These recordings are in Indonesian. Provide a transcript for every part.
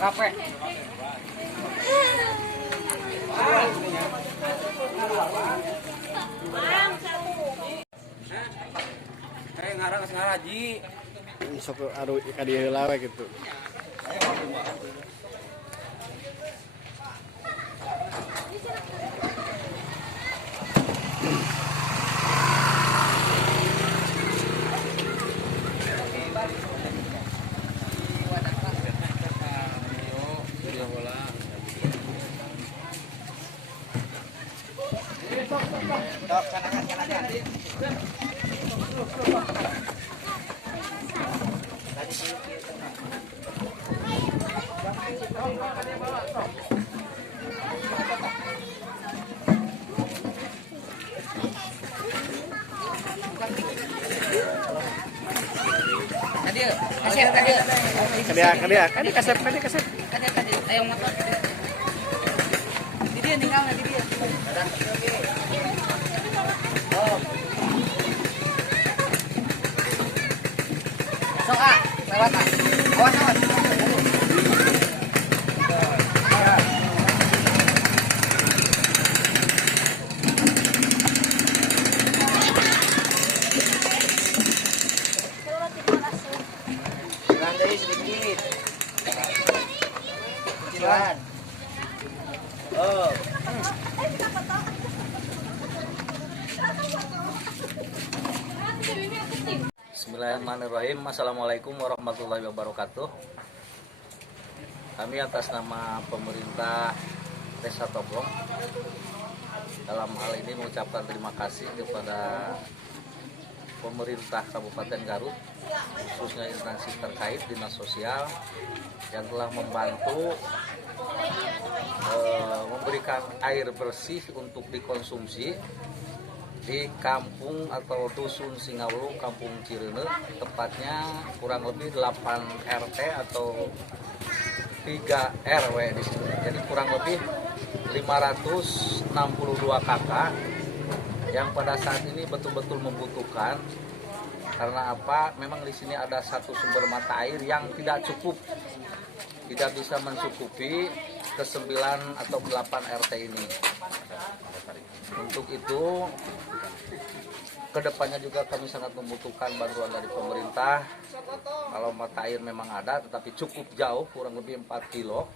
Capek. Ngarang ngaraji. Sok aduh ka dieu heula we gitu. Kadi kasep. Ayo motor. Di dia tinggal di dia. Sok lewat awas. Landai sedikit. Kecilan. Oh. Bismillahirrahmanirrahim. Assalamualaikum warahmatullahi wabarakatuh. Kami atas nama pemerintah Desa Toblong dalam hal ini mengucapkan terima kasih kepada pemerintah Kabupaten Garut, khususnya instansi terkait dinas sosial yang telah membantu memberikan air bersih untuk dikonsumsi di kampung atau dusun Singawulu, Kampung Cirene, tepatnya kurang lebih 8 RT atau 3 RW di sini. Jadi kurang lebih 562 kakak yang pada saat ini betul-betul membutuhkan. Karena apa? Memang di sini ada satu sumber mata air yang tidak cukup, tidak bisa mencukupi ke 9 atau 8 RT ini. Untuk itu, kedepannya juga kami sangat membutuhkan bantuan dari pemerintah. Kalau mata air memang ada, tetapi cukup jauh, kurang lebih 4 kilo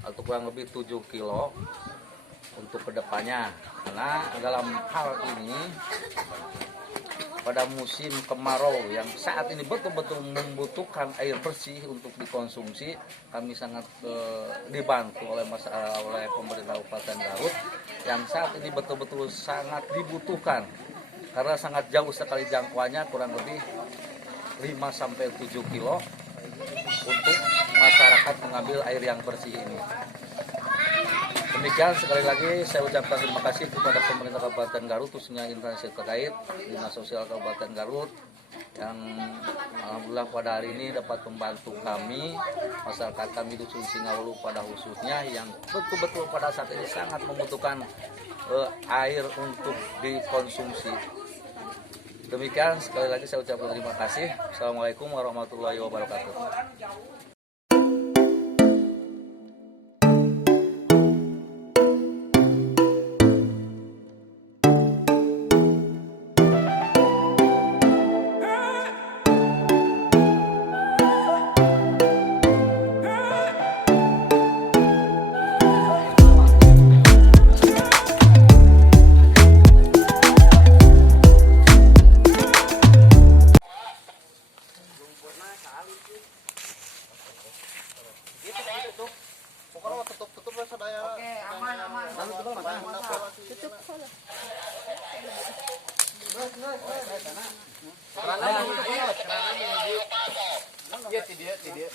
atau kurang lebih 7 kilo untuk kedepannya. Karena dalam hal ini, pada musim kemarau yang saat ini betul-betul membutuhkan air bersih untuk dikonsumsi, kami sangat dibantu oleh pemerintah Kabupaten Garut yang saat ini betul-betul sangat dibutuhkan karena sangat jauh sekali jangkauannya, kurang lebih 5-7 kilo untuk masyarakat mengambil air yang bersih ini. Demikian, sekali lagi saya ucapkan terima kasih kepada pemerintah Kabupaten Garut, khususnya instansi terkait dinas sosial Kabupaten Garut yang alhamdulillah pada hari ini dapat membantu kami, masyarakat kami dusun Singawulu pada khususnya yang betul-betul pada saat ini sangat membutuhkan air untuk dikonsumsi. Demikian, sekali lagi saya ucapkan terima kasih. Assalamualaikum warahmatullahi wabarakatuh.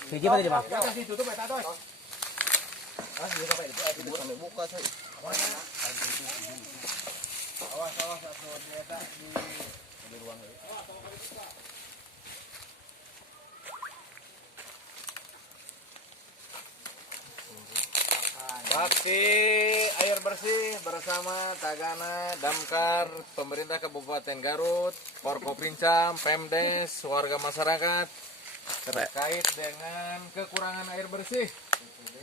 Hiji apa di Bang? Bakti air bersih bersama Tagana, Damkar, pemerintah Kabupaten Garut, Forkopimda, Pemdes, warga masyarakat terkait dengan kekurangan air bersih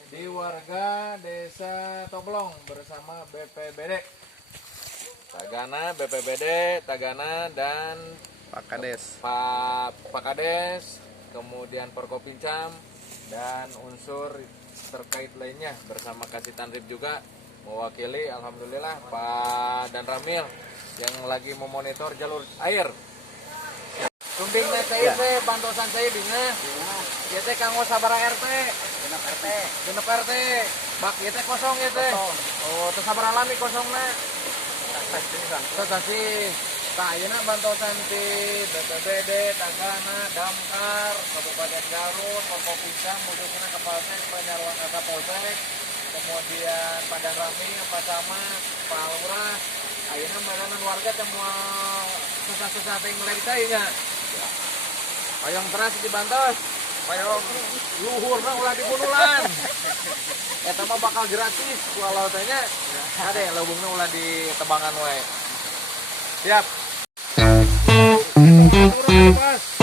di warga Desa Toblong bersama BPBD Tagana dan Pak Kades. Pak Kades, kemudian Porkopincam dan unsur terkait lainnya bersama Kasih Tanrib juga mewakili alhamdulillah Pak Dan Ramil yang lagi memonitor jalur air. Sumbingna teh teh bantosan saya dinga. Ieu teh kanggo sabaraha RT? Genep RT. Bak ieu teh kosong ieu teh. Oh, teu sabaraha lami kosongna? Sasih. Tah ayeuna bantosan ti BPBD, Tagana, Damkar, Kabupaten Garut, Porkopincam, khususnya Kapolsek, Penyaruan Kapolsek, kemudian Pak Dan Ramil, Pak Camat, Pak Lurah. Ayeuna maranan warga teh moal susah-susah teh mulai ditanya. Payung teras dibantos. Payung luhurna ulah dibunulan. Eta mah bakal gratis walau teh nya. Ade leubeungna ulah ditebangan wae. Siap. Turun, Mas.